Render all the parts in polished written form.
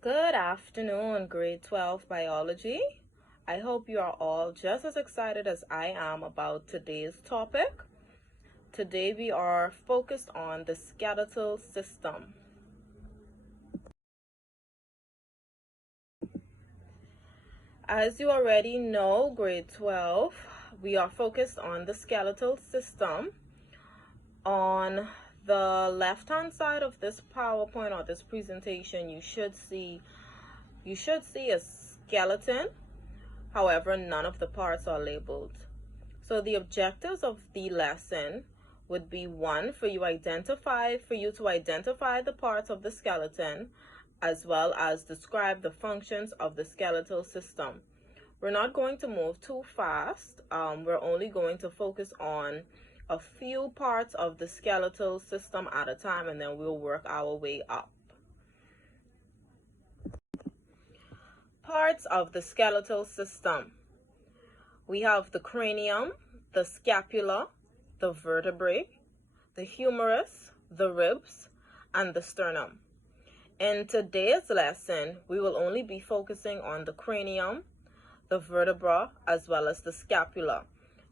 Good afternoon, grade 12 biology. I hope you are all just as excited as I am about today's topic. Today we are focused on the skeletal system. As you already know, grade 12, we are focused on the skeletal system. On the left-hand side of this PowerPoint or this presentation, you should see a skeleton. However, none of the parts are labeled. So the objectives of the lesson would be one, for you to identify the parts of the skeleton, as well as describe the functions of the skeletal system. We're not going to move too fast. We're only going to focus on a few parts of the skeletal system at a time, and then we'll work our way up. Parts of the skeletal system. We have the cranium, the scapula, the vertebrae, the humerus, the ribs, and the sternum. In today's lesson, we will only be focusing on the cranium, the vertebra, as well as the scapula,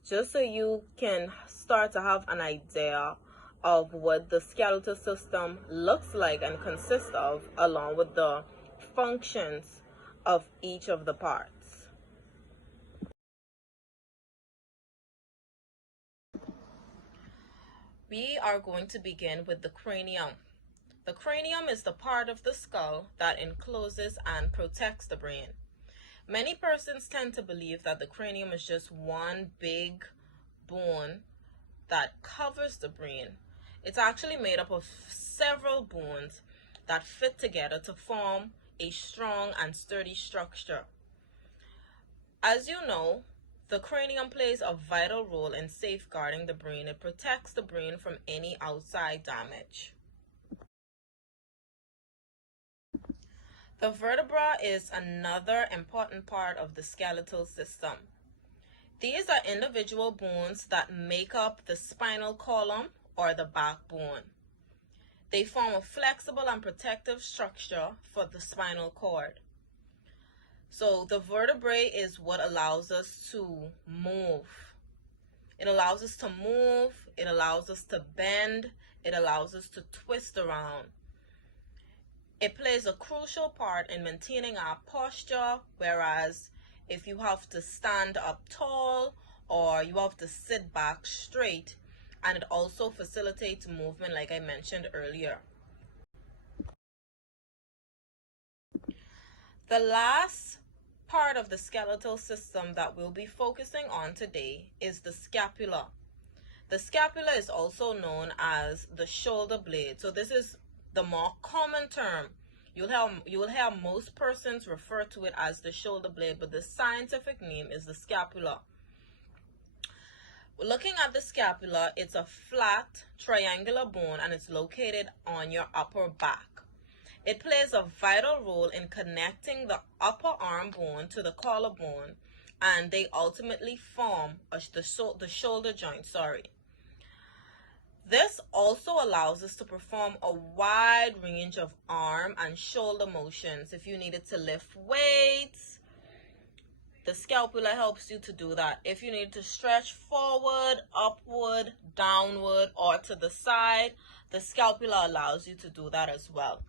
just so you can start to have an idea of what the skeletal system looks like and consists of, along with the functions of each of the parts. We are going to begin with the cranium. The cranium is the part of the skull that encloses and protects the brain. Many persons tend to believe that the cranium is just one big bone that covers the brain. It's actually made up of several bones that fit together to form a strong and sturdy structure. As you know, the cranium plays a vital role in safeguarding the brain. It protects the brain from any outside damage. The vertebra is another important part of the skeletal system. These are individual bones that make up the spinal column or the backbone. They form a flexible and protective structure for the spinal cord. So the vertebrae is what allows us to move. It allows us to move, it allows us to bend, it allows us to twist around. It plays a crucial part in maintaining our posture, whereas if you have to stand up tall or you have to sit back straight, and it also facilitates movement like I mentioned earlier. The last part of the skeletal system that we'll be focusing on today is the scapula. The scapula is also known as the shoulder blade. So this is the more common term. You will hear most persons refer to it as the shoulder blade, but the scientific name is the scapula. Looking at the scapula, it's a flat triangular bone and it's located on your upper back. It plays a vital role in connecting the upper arm bone to the collarbone, and they ultimately form the shoulder joint. This also allows us to perform a wide range of arm and shoulder motions. If you needed to lift weights, the scapula helps you to do that. If you need to stretch forward, upward, downward, or to the side, the scapula allows you to do that as well.